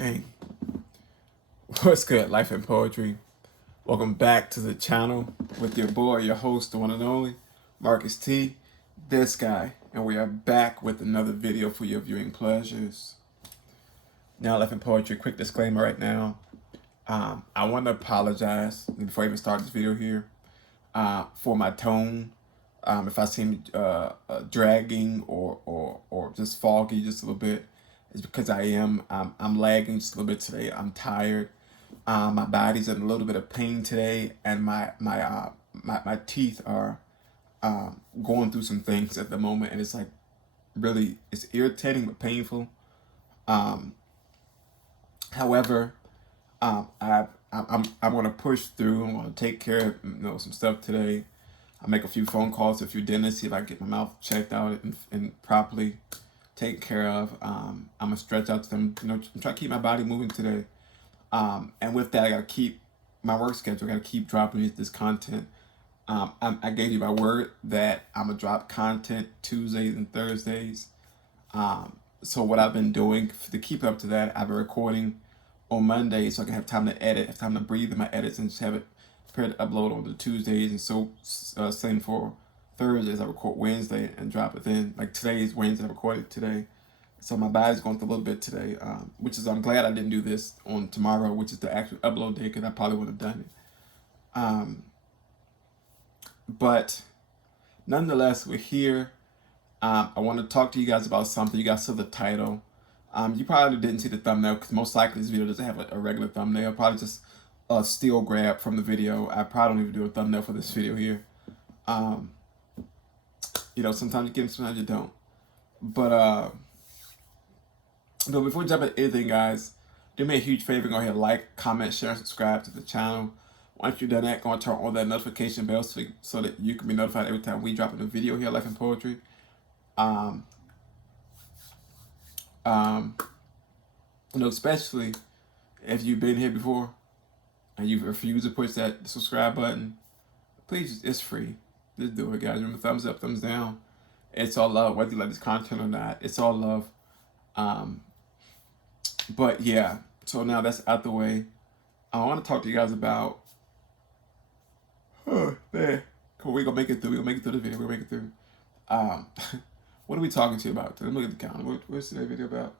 Dang. What's good, Life and Poetry? Welcome back to the channel with your boy, your host, the one and only, Marcus T, this guy. And we are back with another video for your viewing pleasures. Now, Life and Poetry, quick disclaimer right now. I want to apologize before I even start this video here for my tone. If I seem dragging or just foggy just a little bit, it's because I'm lagging just a little bit today. I'm tired. My body's in a little bit of pain today, and my teeth are going through some things at the moment, and it's like really it's irritating but painful. However, I'm gonna push through. I'm gonna take care of some stuff today. I'll make a few phone calls to a few dentists, see if I can get my mouth checked out and properly taken care of. I'm gonna stretch out to them, try to keep my body moving today. And with that, I gotta keep my work schedule. I gotta keep dropping this content. I gave you my word that I'm gonna drop content Tuesdays and Thursdays. So what I've been doing to keep up to that, I've been recording on Mondays so I can have time to edit, have time to breathe in my edits, and just have it prepared to upload on the Tuesdays. And so same for Thursdays, I record Wednesday and drop it then. Like today is Wednesday, I recorded today. So my body's going through a little bit today, which is, I'm glad I didn't do this on tomorrow, which is the actual upload day, because I probably would have done it. But nonetheless, we're here. I want to talk to you guys about something. You guys saw the title. You probably didn't see the thumbnail, because most likely this video doesn't have a regular thumbnail. Probably just a still grab from the video. I probably don't even do a thumbnail for this video here. Sometimes you get them, sometimes you don't. But before we jump into anything, guys, do me a huge favor. Go ahead, like, comment, share, and subscribe to the channel. Once you've done that, go and turn on that notification bell so that you can be notified every time we drop a new video here, Life and Poetry. Especially if you've been here before and you've refused to push that subscribe button, please, it's free. Just do it, guys. Remember, thumbs up, thumbs down. It's all love, whether you like this content or not. It's all love. But yeah, so now that's out the way. I want to talk to you guys about, cool, we're gonna make it through. We're gonna make it through the video. We're gonna make it through. What are we talking to you about? Let me look at the calendar. What's today's video about?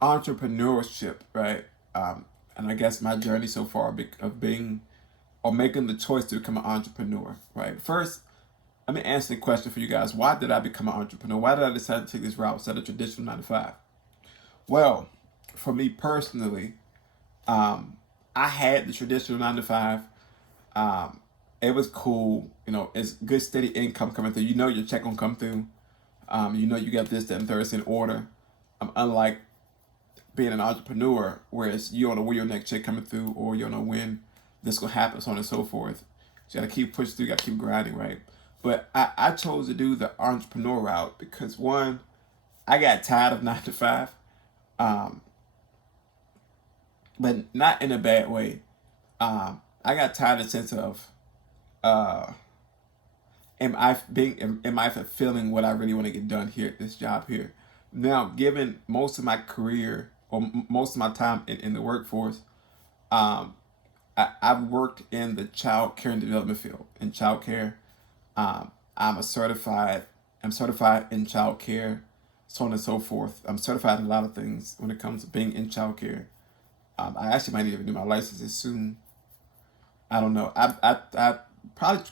Entrepreneurship, right? And I guess my journey so far of being or making the choice to become an entrepreneur, right? First, let me answer the question for you guys. Why did I become an entrepreneur? Why did I decide to take this route instead of traditional 9 to 5? Well, for me personally, I had the traditional 9 to 5. It was cool. It's good steady income coming through. Your check gonna come through. You got this, that, and third in order. Unlike being an entrepreneur, whereas you don't know when your next check coming through, or you don't know when this will happen, so on and so forth. So you gotta keep pushing through, you gotta keep grinding, right? But I chose to do the entrepreneur route because, one, I got tired of 9 to 5, but not in a bad way. I got tired of the sense of, am I fulfilling what I really want to get done here at this job here? Now, given most of my career or most of my time in the workforce, I've worked in the child care and development field. In child care, I'm certified in child care, so on and so forth. I'm certified in a lot of things when it comes to being in child care. I actually might even do my licenses soon. I don't know. I probably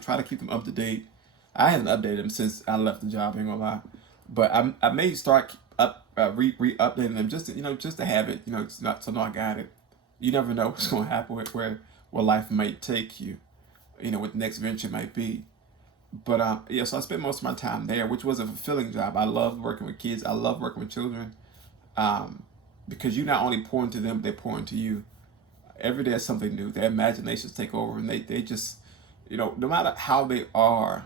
try to keep them up to date. I haven't updated them since I left the job. Ain't gonna lie, but I may start re-updating them just to have it. It's not so. No, I got it. You never know what's gonna happen with where life might take you. What the next venture might be. But so I spent most of my time there, which was a fulfilling job. I love working with kids. I love working with children, because you not only pour into them, but they pour into you. Every day is something new. Their imaginations take over, and they just, no matter how they are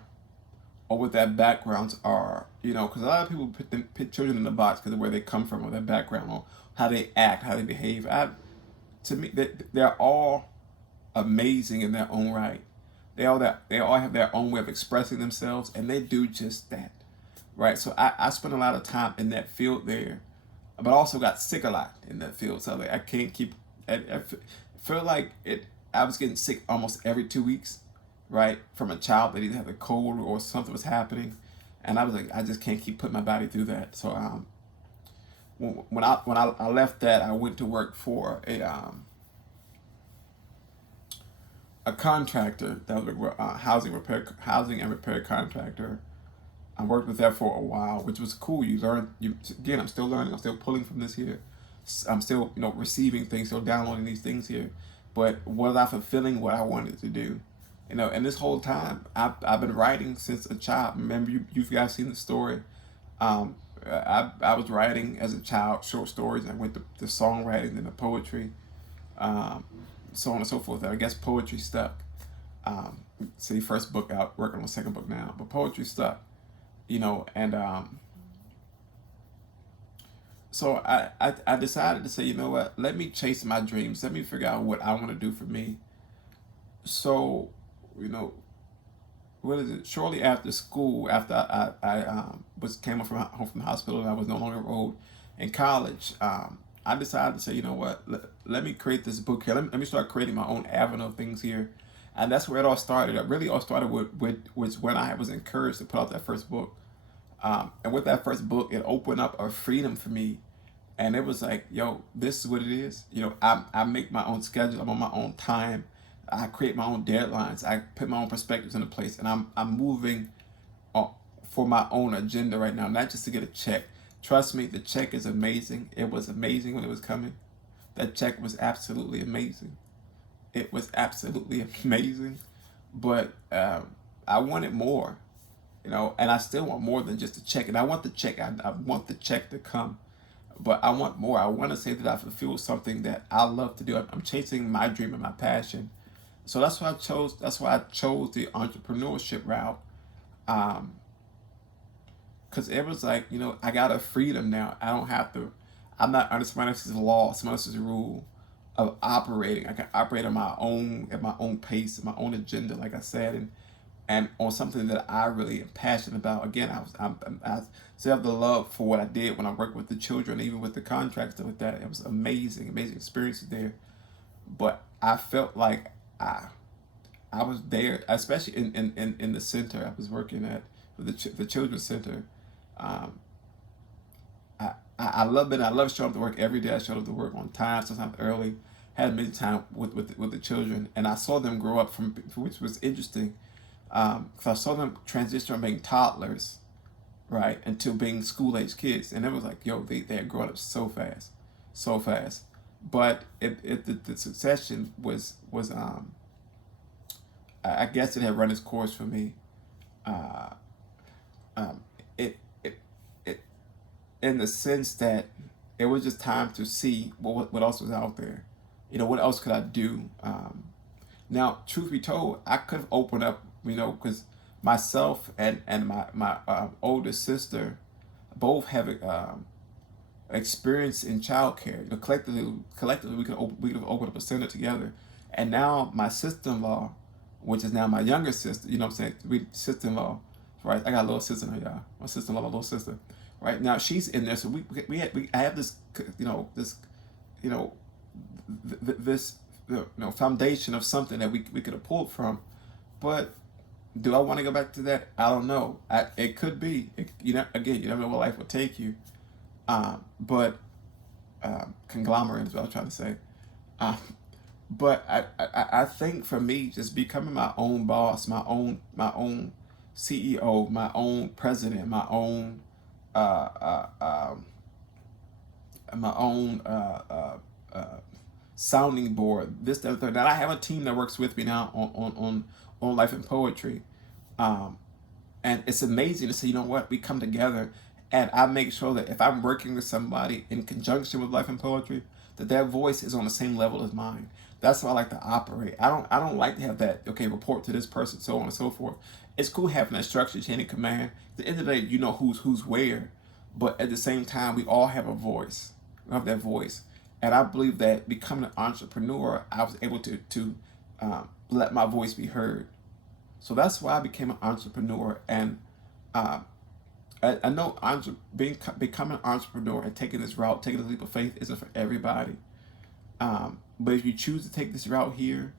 or what their backgrounds are, because a lot of people put children in the box because of where they come from or their background or how they act, how they behave. To me, they're all amazing in their own right. They all have their own way of expressing themselves, and they do just that, right? So I spent a lot of time in that field there, but I also got sick a lot in that field. So like I can't keep. Feel like it. I was getting sick almost every 2 weeks, right, from a child that either had a cold or something was happening, and I was like, I just can't keep putting my body through that. So when I left that, I went to work for a contractor that was a housing and repair contractor. I worked with that for a while, which was cool. You learn. You again. I'm still learning. I'm still pulling from this here. I'm still receiving things, still downloading these things here. But was I fulfilling what I wanted to do? And this whole time I've been writing since a child. Remember, you guys seen the story. I was writing as a child short stories. I went to the songwriting, then the poetry, um, so on and so forth. I guess poetry stuck. See, first book out, working on the second book now, but poetry stuck. And so I decided to say, you know what, let me chase my dreams. Let me figure out what I want to do for me. So, you know, what is it? Shortly after school, after I was came home from the hospital and I was no longer enrolled in college, I decided to say, you know what, let me create this book here. Let me start creating my own avenue of things here. And that's where it all started. It really all started with was when I was encouraged to put out that first book. And with that first book, it opened up a freedom for me. And it was like, yo, this is what it is. I make my own schedule. I'm on my own time. I create my own deadlines. I put my own perspectives into place. And I'm moving for my own agenda right now, not just to get a check. Trust me, the check is amazing. It was amazing when it was coming. That check was absolutely amazing. It was absolutely amazing. But I wanted more. And I still want more than just a check. And I want the check. I want the check to come. But I want more. I want to say that I fulfill something that I love to do. I'm chasing my dream and my passion. So that's why I chose. That's why I chose the entrepreneurship route. Because it was like, I got a freedom now. I don't have to. I'm not under someone else's law, someone else's rule of operating. I can operate at my own pace, at my own agenda, like I said, and on something that I really am passionate about. Again, I still have the love for what I did when I worked with the children, even with the contracts stuff like that. It was amazing experiences there. But I felt like I was there, especially in the center I was working at, the children's center. Um, I love it. I love showing up to work every day. I showed up to work on time, sometimes early. Had a many time with the children, and I saw them grow up which was interesting. Because I saw them transition from being toddlers, right, into being school age kids, and it was like, yo, they had grown up so fast, so fast. But the succession was I guess it had run its course for me. Uh, um, it it in the sense that it was just time to see what else was out there. What else could I do? Now, truth be told, I could have opened up, because myself and my oldest sister both have experience in childcare. Collectively, we could have opened up a center together. And now my sister-in-law, which is now my younger sister, what I'm saying? Sister-in-law, right? I got a little sister now, y'all. My sister-in-law, my little sister. Right now, she's in there. So I have this, this, this, foundation of something that we could have pulled from. But do I want to go back to that? I don't know. It could be. Again, you never know where life will take you. But conglomerate is what I was trying to say. Um, but I think for me, just becoming my own boss, my own CEO, my own president, uh, uh, um, my own sounding board, this, that, and third. Now I have a team that works with me now on life and poetry, um, and it's amazing to see. You know what? We come together, and I make sure that if I'm working with somebody in conjunction with life and poetry, that their voice is on the same level as mine. That's how I like to operate. I don't like to have that, okay, report to this person, so on and so forth. It's cool having that structure, chain of command. At the end of the day, you know who's where, but at the same time, we all have a voice. We have that voice, and I believe that becoming an entrepreneur, I was able to let my voice be heard. So that's why I became an entrepreneur, and uh, I know becoming an entrepreneur and taking this route, taking the leap of faith, isn't for everybody. But if you choose to take this route here,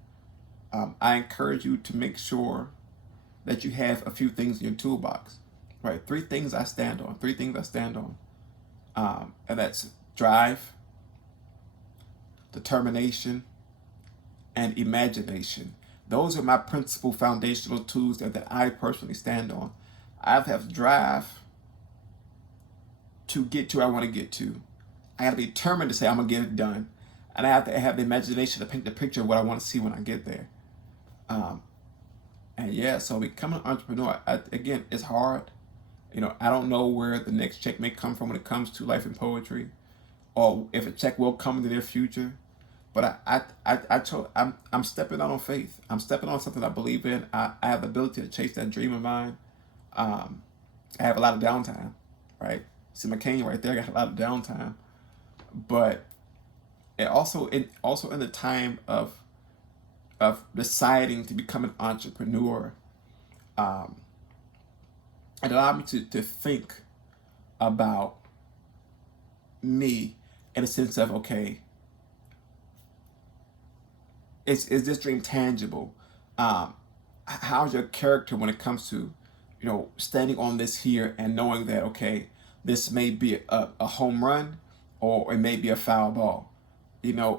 I encourage you to make sure that you have a few things in your toolbox. Right, three things I stand on. Three things I stand on, and that's drive, determination, and imagination. Those are my principal foundational tools that I personally stand on. I have to have drive to get to where I want to get to. I have to be determined to say I'm gonna get it done, and I have to have the imagination to paint the picture of what I want to see when I get there. Um, and yeah, so becoming an entrepreneur, again, it's hard. I don't know where the next check may come from when it comes to life and poetry, or if a check will come in the near future. But I'm stepping out on faith. I'm stepping on something I believe in. I have the ability to chase that dream of mine. I have a lot of downtime, right? See my cane right there. I got a lot of downtime, but also in the time of deciding to become an entrepreneur, um, it allowed me to think about me in a sense of, okay, is this dream tangible? How's your character when it comes to, standing on this here and knowing that, okay, this may be a home run, or it may be a foul ball,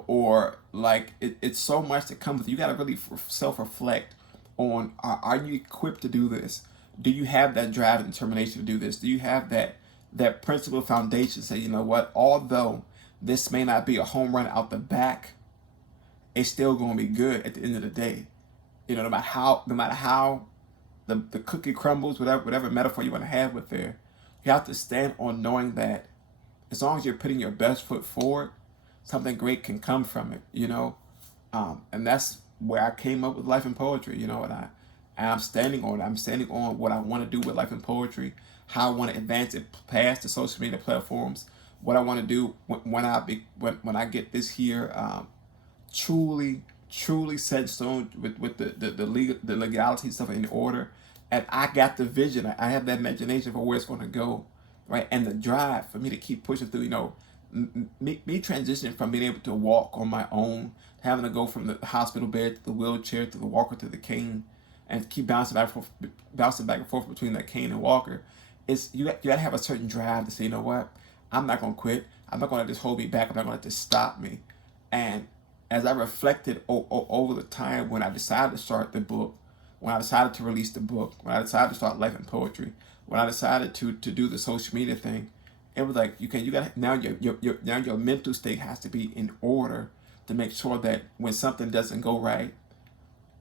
or like it's so much that comes with it. You got to really self-reflect on, are you equipped to do this? Do you have that drive and determination to do this? Do you have that principle foundation to say, you know what, although this may not be a home run out the back, it's still going to be good at the end of the day. No matter how the cookie crumbles, whatever metaphor you want to have with there, you have to stand on knowing that as long as you're putting your best foot forward, something great can come from it. And that's where I came up with life and poetry. And I'm standing on it. I'm standing on what I want to do with life and poetry, how I want to advance it past the social media platforms, what I want to do when I get this here truly set in stone with the legality stuff in order, and I got the vision. I have that imagination for where it's going to go, right, and the drive for me to keep pushing through. Me transitioning from being able to walk on my own, having to go from the hospital bed to the wheelchair to the walker to the cane, and keep bouncing back and forth between that cane and walker. It's you got to have a certain drive to say, you know what, I'm not going to quit. I'm not going to let this hold me back. I'm not going to let this stop me. And as I reflected over the time when I decided to start the book, when I decided to release the book, when I decided to start life and poetry, when I decided to do the social media thing, it was like, okay, you got now your mental state has to be in order to make sure that when something doesn't go right,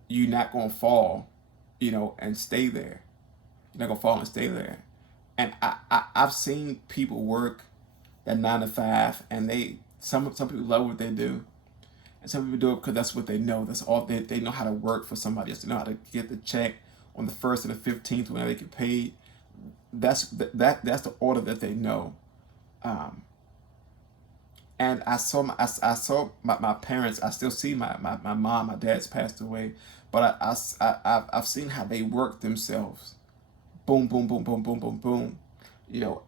you're not gonna fall, and stay there. You're not gonna fall and stay there. And I've seen people work that 9 to 5, and some people love what they do. And some people do it because that's what they know. That's all they know, how to work for somebody else. They know how to get the check on the 1st and the 15th whenever they get paid. That's the order that they know. And I saw my parents. I still see my mom. My dad's passed away, but I've seen how they work themselves. Boom, boom, boom, boom, boom, boom, boom.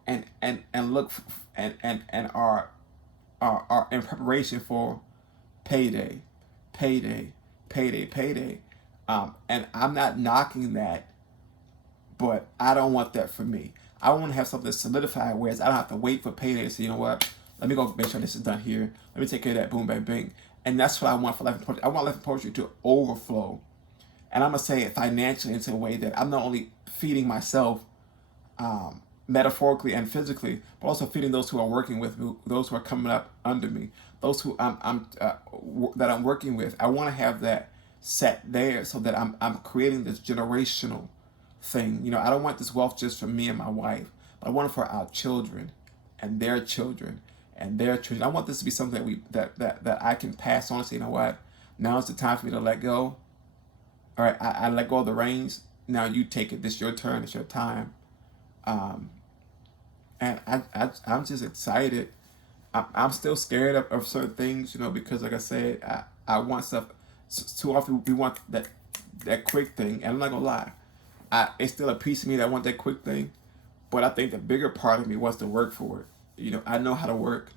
And look and are in preparation for payday, payday, payday, payday. And I'm not knocking that, but I don't want that for me. I want to have something solidified, whereas I don't have to wait for payday to say, you know what, let me go make sure this is done here. Let me take care of that, boom, bang, bang. And that's what I want for life and poetry. I want life and poetry to overflow. And I'm going to say it financially into a way that I'm not only feeding myself metaphorically and physically, but also feeding those who are working with me, those who are coming up under me, those who that I'm working with. I want to have that set there so that I'm creating this generational thing. I don't want this wealth just for me and my wife, but I want it for our children and their children and their children. I want this to be something that I can pass on and say, you know what, now is the time for me to let go. All right, I let go of the reins. Now you take it. This is your turn. It's your time. And I'm just excited. I'm still scared of certain things, because like I said, I want stuff. Too often we want that quick thing, and I'm not gonna lie, it's still a piece of me that want that quick thing, But I think the bigger part of me was to work for it. I know how to work.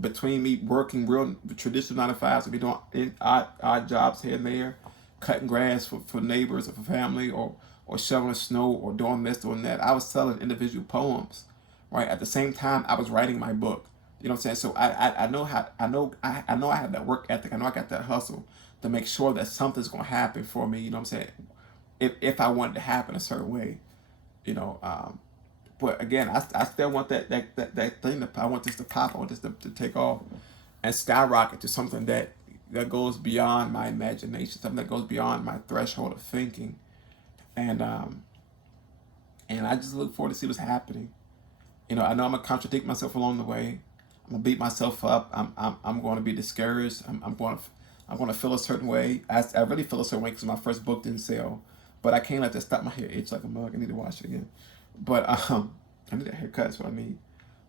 Between me working real traditional 9 to 5s and be doing odd jobs here and there, cutting grass for neighbors or for family, or shoveling snow or doing this, doing that. I was selling individual poems, right? At the same time, I was writing my book. You know what I'm saying? So I know how I know I have that work ethic. I know I got that hustle to make sure that something's gonna happen for me. You know what I'm saying? If I want it to happen a certain way, you know. But again, I still want that thing I want this to pop. I want this to take off and skyrocket to something that goes beyond my imagination, something that goes beyond my threshold of thinking, and I just look forward to see what's happening. I know I'm gonna contradict myself along the way. I'm gonna beat myself up. I'm going to be discouraged. I'm going to feel a certain way. I really feel a certain way because my first book didn't sell, but I can't let that stop my hair itch like a mug. I need to wash it again. But I need a haircut. That's what I need.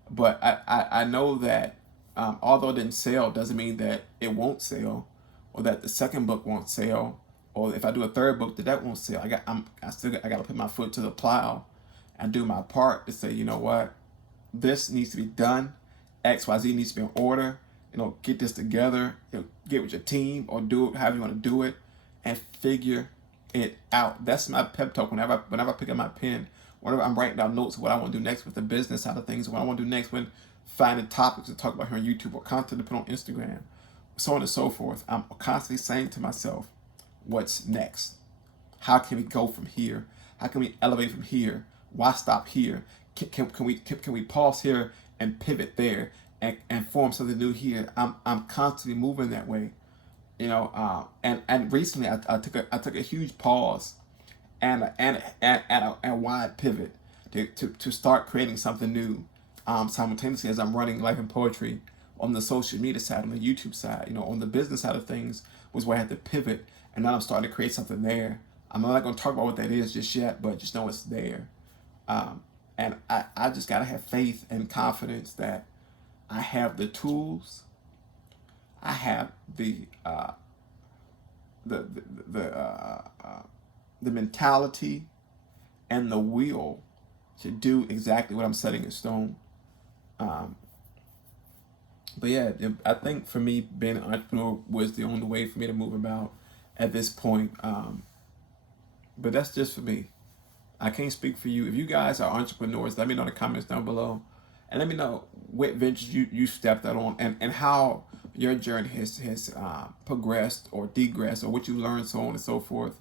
But I know that although it didn't sell, doesn't mean that it won't sell, or that the second book won't sell, or if I do a third book that won't sell. I got to put my foot to the plow and do my part to say, you know what, this needs to be done. XYZ needs to be in order. Get this together. Get with your team or do it however you want to do it, and figure it out. That's my pep talk whenever I pick up my pen. Whenever I'm writing down notes of what I want to do next with the business side of things, what I want to do next when finding topics to talk about here on YouTube or content to put on Instagram, so on and so forth. I'm constantly saying to myself, what's next? How can we go from here? How can we elevate from here? Why stop here? Can we pause here and pivot there and form something new here? I'm constantly moving that way, and recently I took a huge pause and a wide pivot to start creating something new, simultaneously as I'm running Life and Poetry on the social media side, on the YouTube side. On the business side of things was where I had to pivot, and now I'm starting to create something there. I'm not going to talk about what that is just yet, but just know it's there. And I just got to have faith and confidence that I have the tools, I have the mentality and the will to do exactly what I'm setting in stone. But yeah, I think for me, being an entrepreneur was the only way for me to move about at this point. But that's just for me. I can't speak for you. If you guys are entrepreneurs, let me know in the comments down below. And let me know what ventures you stepped out on, and how your journey has progressed or degressed, or what you learned, so on and so forth.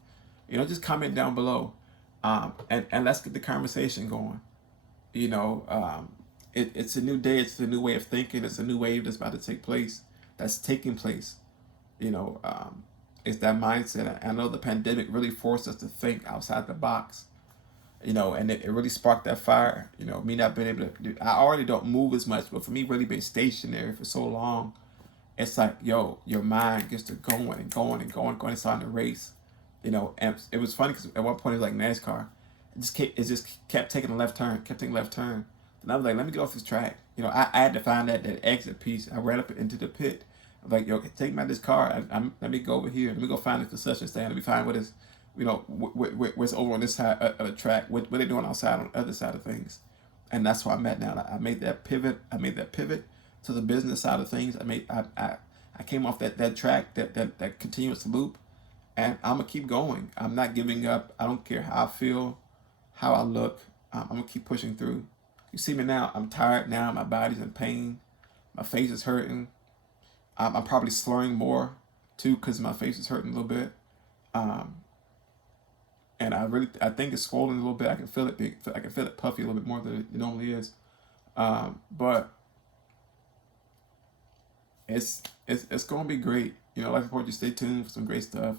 Just comment down below, and let's get the conversation going. It's a new day. It's a new way of thinking. It's a new wave that's about to take place. That's taking place. It's that mindset. I know the pandemic really forced us to think outside the box. And it really sparked that fire. Me not being able to do, I already don't move as much, but for me really being stationary for so long, it's like, your mind gets to going and going and going, and starting to race. And it was funny because at one point it was like NASCAR. It just kept taking a left turn, And I was like, let me get off this track. I had to find that exit piece. I ran up into the pit. I'm like, take me out of this car. Let me go over here. Let me go find the concession stand. Let me find what is, what's over on this side of the track. What they doing outside on the other side of things. And that's where I'm at now. I made that pivot. To the business side of things. I came off that track, that continuous loop. And I'm going to keep going. I'm not giving up. I don't care how I feel, how I look. I'm going to keep pushing through. You see me now. I'm tired now. My body's in pain. My face is hurting. I'm probably slurring more, too, because my face is hurting a little bit. And I think it's swollen a little bit. I can feel it big. I can feel it puffy a little bit more than it normally is. But it's going to be great. Like I told you, stay tuned for some great stuff.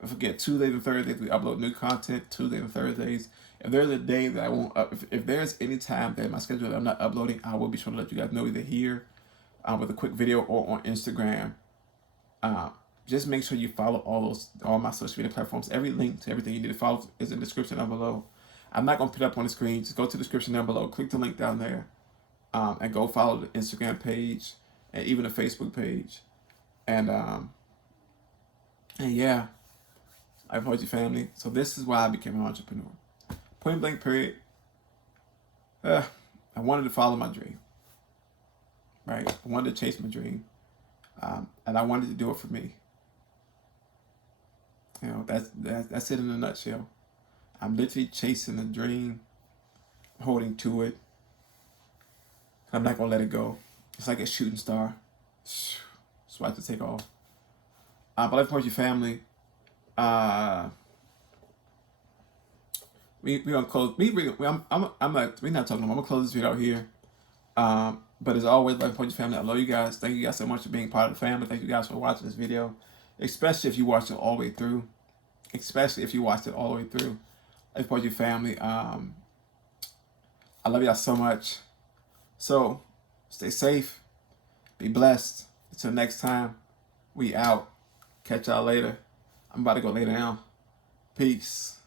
Don't forget, Tuesdays and Thursdays we upload new content. Tuesdays and Thursdays. If there's a day that I won't if there's any time that in my schedule that I'm not uploading, I will be sure to let you guys know, either here with a quick video or on Instagram. Just make sure you follow all my social media platforms. Every link to everything you need to follow is in the description down below. I'm not going to put it up on the screen. Just go to the description down below. Click the link down there, and go follow the Instagram page and even the Facebook page. And yeah, I've heard you, family. So this is why I became an entrepreneur. Point blank period. I wanted to follow my dream, right? I wanted to chase my dream, and I wanted to do it for me. You know, that's it in a nutshell. I'm literally chasing a dream, holding to it. I'm not gonna let it go. It's like a shooting star. It's about to take off. But like for your family, we gonna close. We're not talking. I'm gonna close this video out here. But as always, like for your family, I love you guys. Thank you guys so much for being part of the family. Thank you guys for watching this video, especially if you watched it all the way through. Especially if you watched it all the way through. Like for your family, I love y'all so much. So stay safe, be blessed. Until next time, we out. Catch y'all later. I'm about to go lay down. Peace.